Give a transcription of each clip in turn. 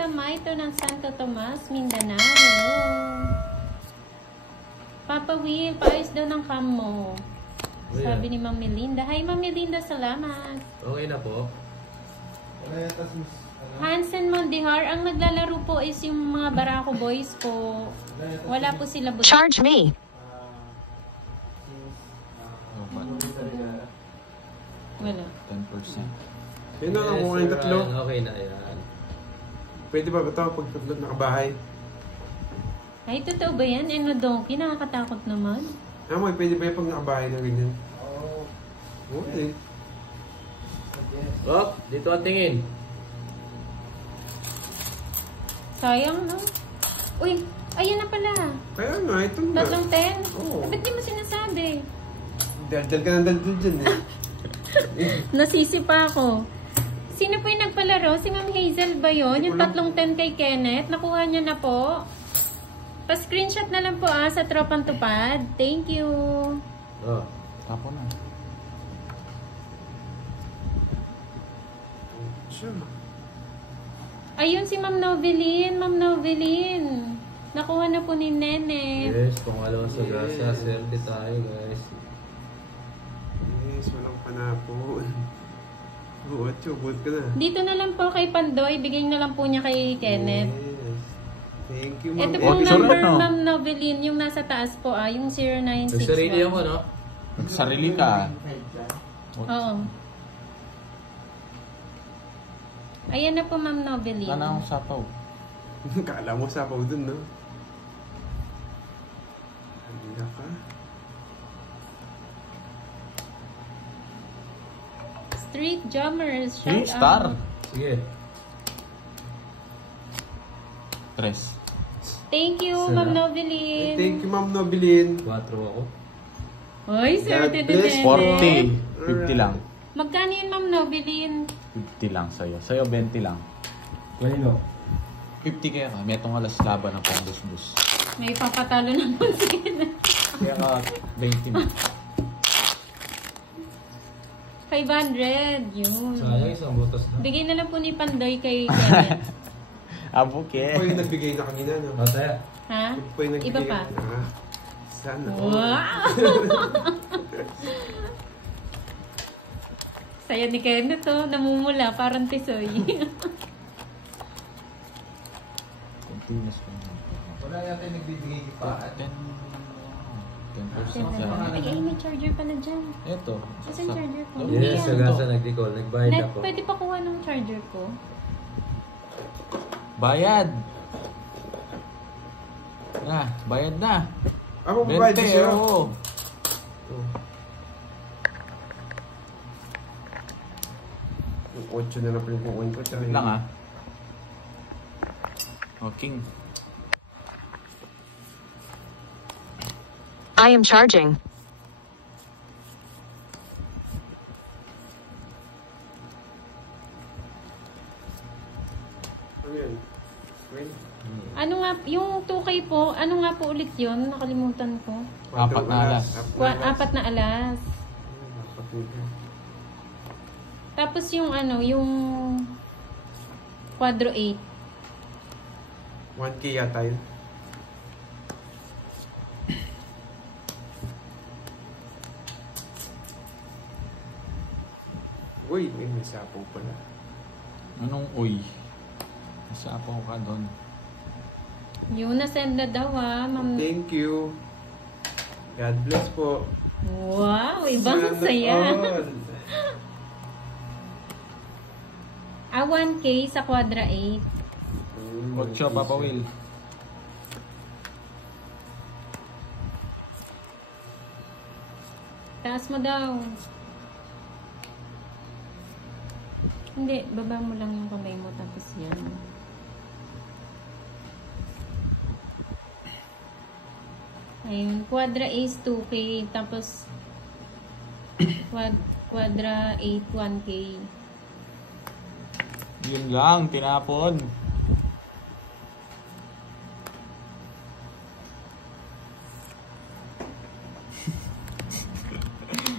Tita Maito ng Santo Tomas, Mindanao. Hello. Papa Will, paayos daw ng cam mo. Sabi ni Ma'am Melinda. Hi, Ma'am Melinda, salamat. Okay na po. Hansen Mondihar, ang naglalaro po is yung mga Barako Boys po. Wala po sila. Charge me. Wala. 10%. Yun na lang kung yung tatlo. Okay na yan. Pwede ba ito pag tatlo nakabahay? Ay, totoo ba yan? Ano donkey? Nakakatakot naman. Amoy, pwede ba yung pag nakabahay na ganyan? Oo. Okay. Oh, dito ang tingin. Sayang, no? Uy, ayun na pala. Kaya nga, ito na. 310? Oo. Ba't di mo sinasabi? Daldal ka ng daldal dyan eh. Nasisi pa ako. Sino po yung nagpalaro? Si Ma'am Hazel ba yun? Yung 310 kay Kenneth? Nakuha niya na po? Pa-screenshot na lang po sa Tropang Tupad. Thank you. Oh. Tapo na. Sure. Ayun si Ma'am Noveline. Ma'am Noveline. Nakuha na po ni Nene. Yes, pangalawang sa grasa. Swerte tayo, guys. Yes, walang panapon. Oo, chubot ka na. Dito na lang po kay Pandoy. Bigay na lang po niya kay Kenneth. Yes. Thank you, Ma'am. Ito pong Sure number, no? Ma'am Noveline. Yung nasa taas po, yung 0961. Nagsarili ako, no? Nagsarili ka. Oo. Ayan na po, Ma'am Noveline. Sana akong sapaw. Kala mo sapaw dun, no? Halika ka. Street Jummers. Shout Star. out. Sige. 3. Thank you, Sarap. Ma'am Noveline. Thank you, Ma'am Nobeline. 4 ako. Hoy, swerte God din bless. Nene. 40. 50 lang. Magkano yun, Ma'am Noveline? 50 lang sa'yo. Sa'yo 20 lang. Kanino? 50 kaya ka. May itong alas laban ng pang-bus-bus. May papatalo naman si Kenneth. Kaya ka 20 mo. 500. Yun. Sayang, isang butas na. Bigay na lang po ni Pandoy kay Kenneth. Abuke. Ako yung nagbigay na kanina, no? Mataya. Ha? Ako yung nagbigay. Iba pa? Ah, sana. Wow! Saya ni Kenneth, oh. Namumula. Parang tisoy. Continuous ko na. Wala yata yung nagbibigay pa. 10% Ay, yan. may charger pala dyan. Ito. Asan yung charger ko? Hindi Yes, yan. sa gasa nag-recall. Nagbayad Net, ako. pwede pa kuha ng charger ko? Bayad. Na, bayad na. Ako babayad 20, siya. oo. Yung 8 na lang pa yung kukunin ko. Wait lang ah. Oh, King. I am charging. Ano yan? Wait. Ano nga, yung 2K po, ano nga po ulit yun? Nakalimutan ko. 4 na alas. 4 na alas. Apat na. Tapos yung ano, yung Quadro 8. 1K yata yun. Uy, may sapo pala. Anong uy? Nasapaw ka doon. Yun, nasend na daw ma'am. Thank you. God bless po. Wow, ibang Sana saya. all. 1K sa Quadra 8. 8, Papa Will. Taas mo daw. Hindi, baba mo lang yung kamay mo tapos yan. Ayun, Quadra Ace 2K tapos Quadra 8 1K. Yun lang, tinapon.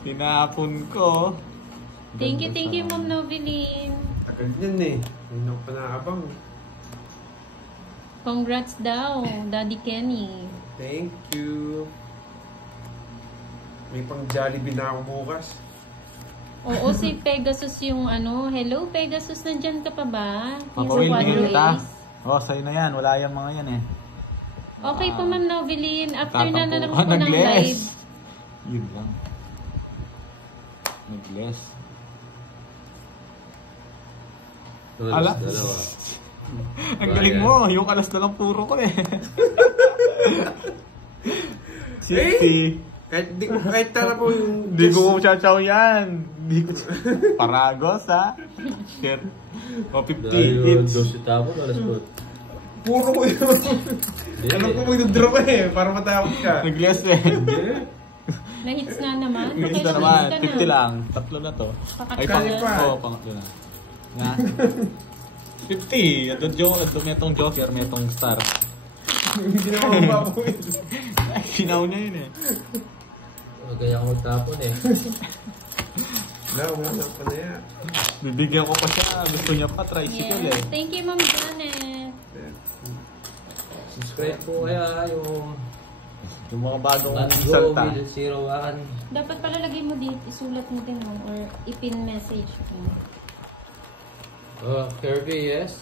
Tinapon ko. Thank you, Ma'am Noveline. Agad yan eh. Hindi ako pa nakabang. Congrats daw, Daddy Kenny. Thank you. May pang Jollibee na ako bukas. Oo, si Pegasus yung ano. Hello, Pegasus, nandyan ka pa ba? Yung sa Papawin Quadro kita. Ace. Oh, sa'yo na yan. Wala yung mga yan eh. Okay po, Ma'am Noveline. After na lang Tatampo. po ng live. Nag-less. Yun lang. Nag-less. Ala. Dalawa. Ang galing mo. Yung alas na lang puro ko eh. City. Kahit tara po yung... Hindi ko chachaw yan. Hindi ko Paragos ha. Shit. O 50 Dahil each. dos yung tapon, alas po. Puro ko yun. Alam ko magdodro ka eh, para matakot ka. Nag-less eh. Na-hits na naman. Nag-less na Okay, naman. hits ka 50 na. lang. Tatlo na to. Ay, Pakatlo. pa. Oo, pangatlo na. Nga. 50. Ito metong Joker, metong Star. Hindi naman mapapuin. Ay, finaw niya yun eh. Kaya ako magtapon eh. Wala pa na yan. Bibigyan ko pa siya. Gusto niya pa. Tricycle Yes. eh. Thank you, Ma'am Janet. Subscribe po kaya yung Yung mga bagong Let's Go salta. Bill 01. Dapat pala lagay mo dito, isulat mo din mo or ipin message mo. Kirby, yes.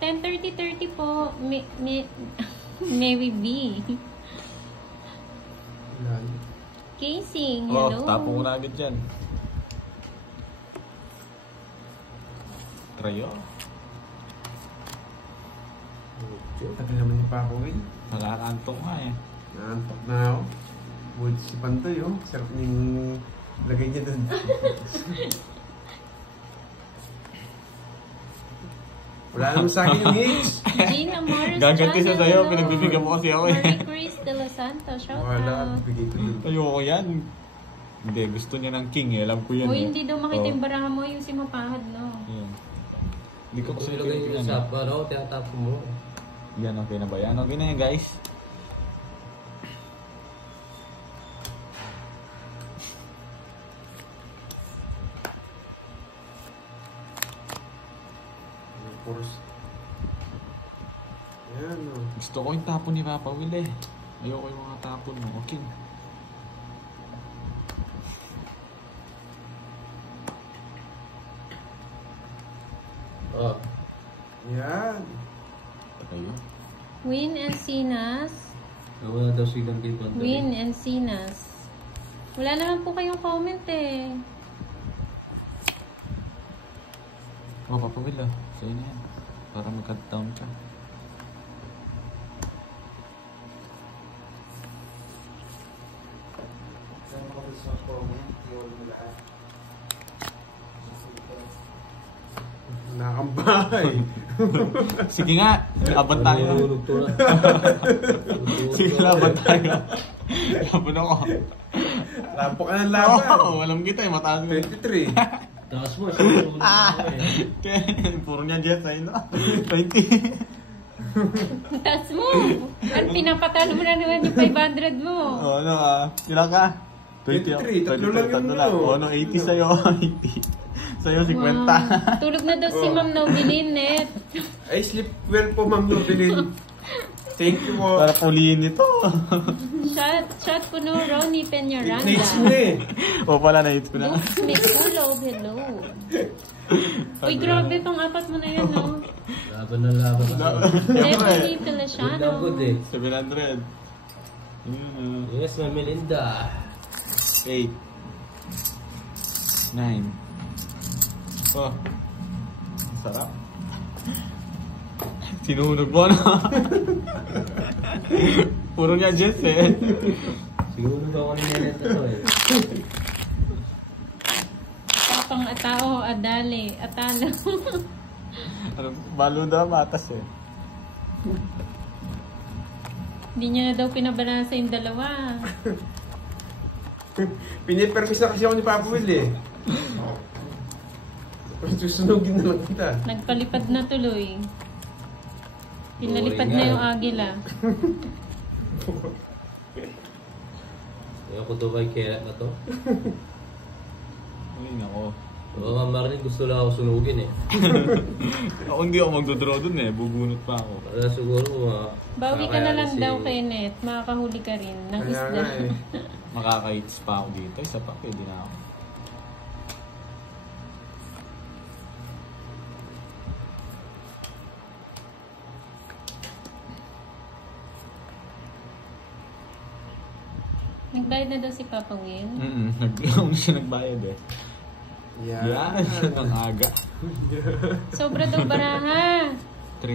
$10:30 po, Mary B. Casing, Oh, hello. tapo ko na agad dyan. Trayo. Tagal naman yung pakuin. Nakakantong nga eh. Naantok na ako. Wood si Pantoy oh. Sarap yung lagay niya dun. Wala naman sa akin yung hits. Gina Morris Gaganti siya Channel, sa'yo, hello. pinagbibigyan mo kasi ako eh. Marie Chris De Los Santos, shout Wala, out. bigay ko dun. Ayoko yan. Hindi, gusto niya ng king eh. Alam ko yan O eh. hindi daw makita Oh. yung baraha mo, yung si Mapahad, no? Yan. Hindi ko Kung kasi ilagay yung yan. sa ano, tinatapon mo. Yan, okay na ba yan? Okay na yan guys. Puros. Yan oh. Gusto ko yung tapon ni Papa Will eh. Ayoko yung mga tapon mo. Okay. Oh. Yan. Tayo. Win Encinas. Nawala daw silang kay Pantoy. Win Encinas. Wala naman po kayong comment eh. Oh, Papa Will ah. Sa'yo na yan. Para mag-cut-down ka. Nakambay. Sige nga. Laban tayo. Nahulog to na. Sige, laban tayo. Laban ako. Lampo ka ng laban. Oo, alam kita eh. Mataas ko. 23. Taas mo, siya nahulog mo eh. Puro niya jet sa'yo na. 20. Tas mo! At pinapatalo mo na naman yung 500 mo. Oh, ano ah. Ilan ka? 23, tatlo lang yun, no? Oh, no, 80 sa'yo. 80. Sa'yo, 50. Wow. Tulog na daw si Oh. Ma'am Noveline, net. Ay, sleep well po, Ma'am Noveline. Thank you po. Para puliin ito. Chat puno, Ronnie Peñaranda. Needs mo eh. O pala, na-hit ko na. Oops, may kulog, hello. Uy, grabe, pang-apat mo na yan, no? Laban na laban. Stephanie Good na Feliciano. good eh. 700. Yes, Ma'am Melinda. 8. 9. Oh. Sarap. Sinunog mo na. Puro niya Jess eh. Siguro ba ako ni Nenet ito eh. Tapang atao, adali, atalo. Ano, balo na matas eh. Hindi niya na daw pinabalansa yung dalawa. Pinipermis na kasi ako ni Papa Will eh. Susunugin na lang kita. Nagpalipad na tuloy. Pinalipad Boring na nga yung eh. agila. Ayaw ko to kay Kenneth na to. Ay, nako. Oo, Ma'am Marlene, gusto lang ako sunugin eh. Ako hindi ako magdodraw dun eh. Bubunot pa ako. Kaya siguro, Bawi ka na lang daw, Kenneth. Makakahuli ka rin ng Kaya isda. nga eh. Makaka-hits pa ako dito. Isa pa, pwede na ako. Nagbayad na daw si Papa Will. Naglaong siya nagbayad eh. Yan. Ang aga. Sobra daw baraha. 3,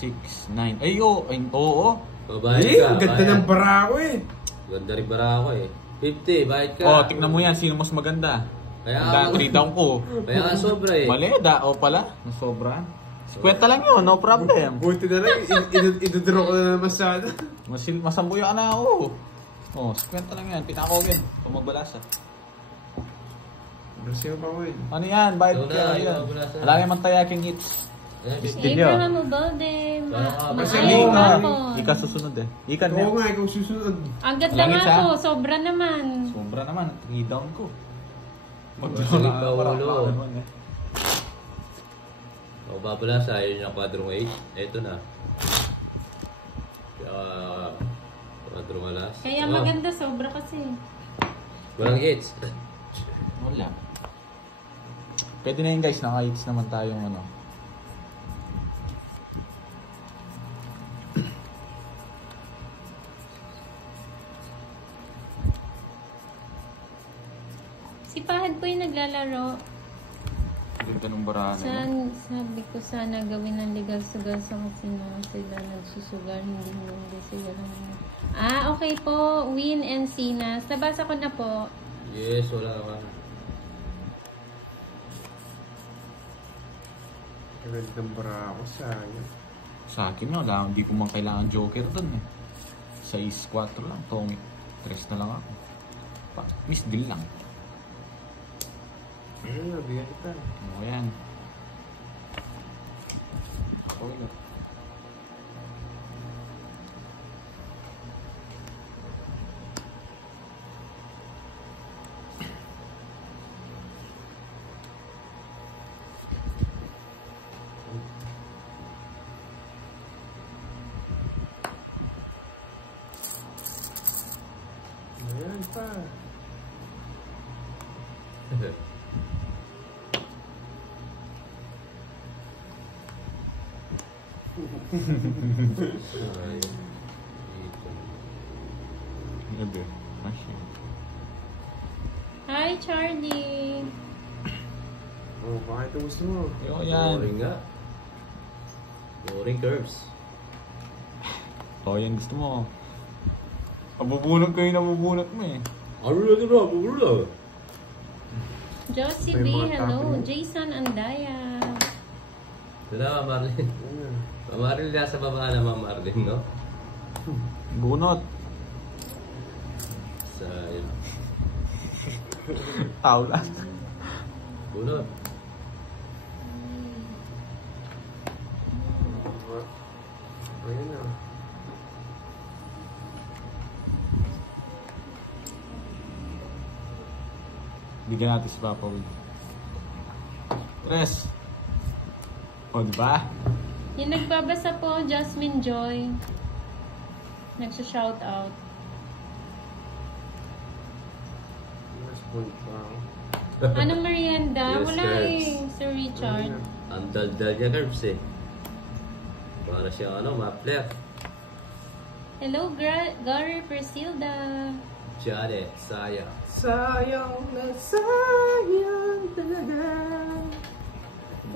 6, 9. Ay, oo. babayad Eh, ka. ang ganda bayad. ng bara ko eh. Ganda rin bara ako eh. 50, bayad ka. Oh, tignan mo yan. Sino mas maganda? Kaya Ang 3 down ko. Kaya nga sobra eh. Mali, dao pala. Nasobra. 50 lang yun, no problem. Buti na lang, idodraw ko na naman sana. Masambuyo ka na ako. Oh, 50 lang yan. Pinakogin. Kung magbalasa. Brazil pa ko yun. Ano yan? Bayad Ito na, ka. yung Yan. magbalasa. Wala naman tayaking hits. Ayan, Is- Si Din yun. Abraham Ubalde. Kasi Maayaw hindi ka nga. po. Ika susunod eh. Ikan Oo yan. nga, ikaw susunod. Agad Walang lang isa. ako. Sobra naman. Sobra naman. 3 down ko. Sige, Paolo. Ako babalasa, yun yung quadrong 8. Ito na. Quadrong alas. Kaya Oh, maganda. Sobra kasi. walang hits. Wala. Pwede na yun guys. Naka-hits naman tayong ano. Si Pahad po yung naglalaro. Ganda ng barahan. Sabi ko sana gawin ng ligal-sugal sa kasi na sila nagsusugal. Hindi sila lang. Okay po. Win and Sinas. Nabasa ko na po. Yes, wala naman. Ang ganda ng bara ko, sayang. Sa akin nga, wala. Hindi ko man kailangan joker dun eh. 6-4 lang. Tommy. 3 na lang ako. Miss deal lang. Ayun, nabigyan kita. O yan. Okay na. Ayan pa. Ay, ito. Gabi. Machine. Hi, Charlie. Oh, bakit ito gusto mo? O yan. Boring nga. Boring curves. O yan gusto mo. Mabubunot ko yung nabubunot mo eh. Arula. Josie May B, mga hello. topping. Jason Andaya. Wala, Ma'am Marlene. Ayan. Ma'am Marlene, nasa baba na Ma'am Marlene, no? Bunot. Sa Taula. bunot. Ayan na. Bigyan natin si Papa Will. 3. O, diba? Yung nagbabasa po, Jasmine Joy. Nagsa-shout out. Mas point pa ako. Anong merienda? Yes, Wala Curbs. eh, Sir Richard. Ang dal-dal niya curves eh. Para siyang mapler. Hello, Gary Persilda. Janet, Saya. Sayang na sayang talaga.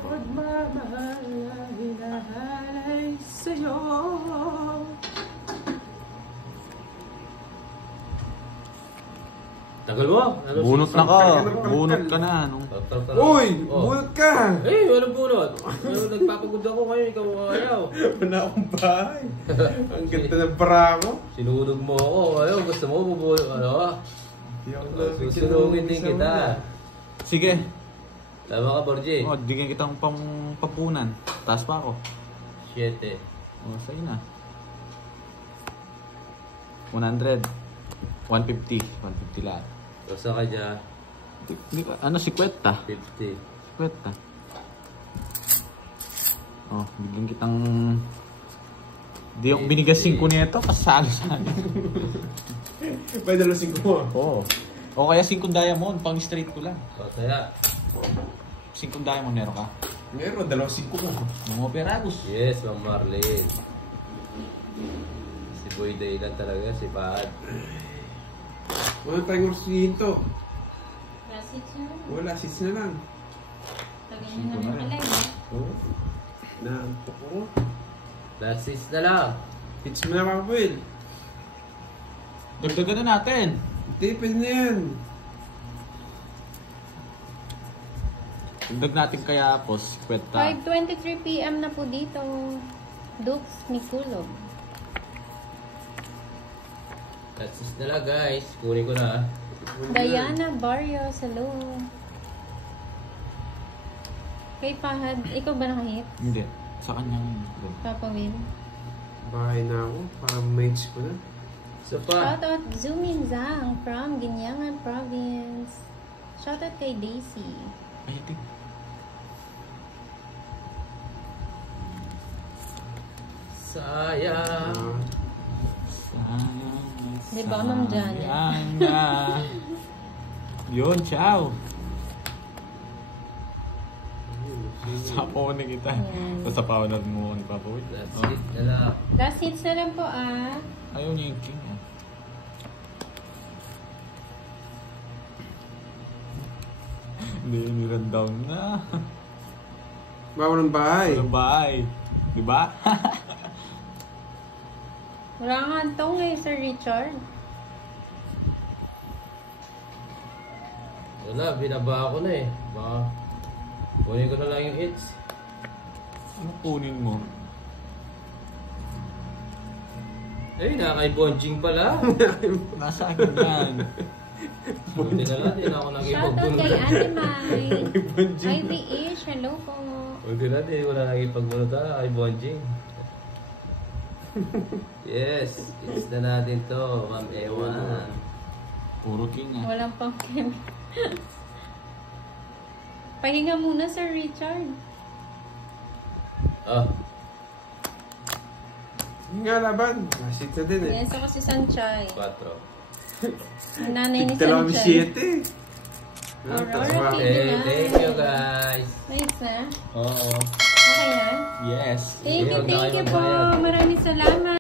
Pagmamahal ang hinahalay sa'yo. Tagal mo? Ano, Bunot na ka. Tagal na, Bunot tagal. ka na. Nung... Uy! Oh. Bunot ka! Eh, walang bunot. Ano, nagpapagod ako ngayon, ikaw ayaw. Wala akong bahay. Ang ganda ng bara ko. Sinulog mo ako. Ayaw, gusto mo bubunot. Ano? Di ako Susunugin din kita. Sige. Tama ka, Borgie. O, bigyan kitang papunan. Taas pa ako. 7. O, sa'yo na. 100. 150. 150 lahat. Basta ka dyan. Ano, 50? 50. 50. Oh, bigyan kitang... Di ako binigas 5 nito, kasalo sa akin. May dalawa 5 mo. Oo. O kaya 5 diamond, pang straight ko lang. O, kaya. 5 diamond meron ka. Meron, dalawa 5 mo. Mga Peragos. Yes, Ma'am Marlene. Si Boy Daylan talaga, si Pahad. Wala tayong orsihin to. Last hits na lang. Wala, 6 na lang. Tagal nyo na lang alive, eh. Oo. Naantok ko. Last 6 na lang. Hits mo na, Papa Will. Dagdagan na natin. Hindi, pwede na yan. Dagdag natin kaya po, 50. 5:23 PM na po dito. Dukes Niculov. Last 6 na lang, guys. Kunin ko na. Diana Barrios, hello. Kay Pahad, ikaw ba nakahit? Hindi. Sa kanyang... Papa Will. Bahay na ako, para mates ko na. So pa. Shoutout Zumin Zhang from Ginyangan Province. Shoutout kay Daisy. Ay, ito. Sayang. Di ba, Ma'am Janet? Sayang na. Yun, ciao. Sapaw na kita. Ayan. Sasapaw na rin mo ni Papa Will. That's it na lang. Last hits na lang po ah. Ayaw niya yung king. Ah. Hindi, niran down na. Bawal ng bahay. Ano ba? Diba? Wala nga antong eh, Sir Richard. Wala, binaba ko na eh. Baka kunin ko na lang yung hits. Ano kunin mo? Eh, nakakay Bonjing pala. Nasa akin yan. Buti na lang, hindi na ako Shoutout nakipagbunod. kay Ate Mai. IVH, hello po. Buti na, hindi wala nakipagbunod kay Bonjing. Yes, hits na natin to, Ma'am Ewan. Puro king ah. Walang pang Kim. Pahinga muna, Sir Richard. Ah, Yung nga laban. Nasit na din eh. Yes, ako si Sanchay. 4. Ang nanay ni Tigdalawa Sanchay. 7. Aurora Okay, Kilinan. thank you guys. Nice na? Oo. Okay na? Yes. Thank you Huwag na kayo po. magbayad. Maraming salamat.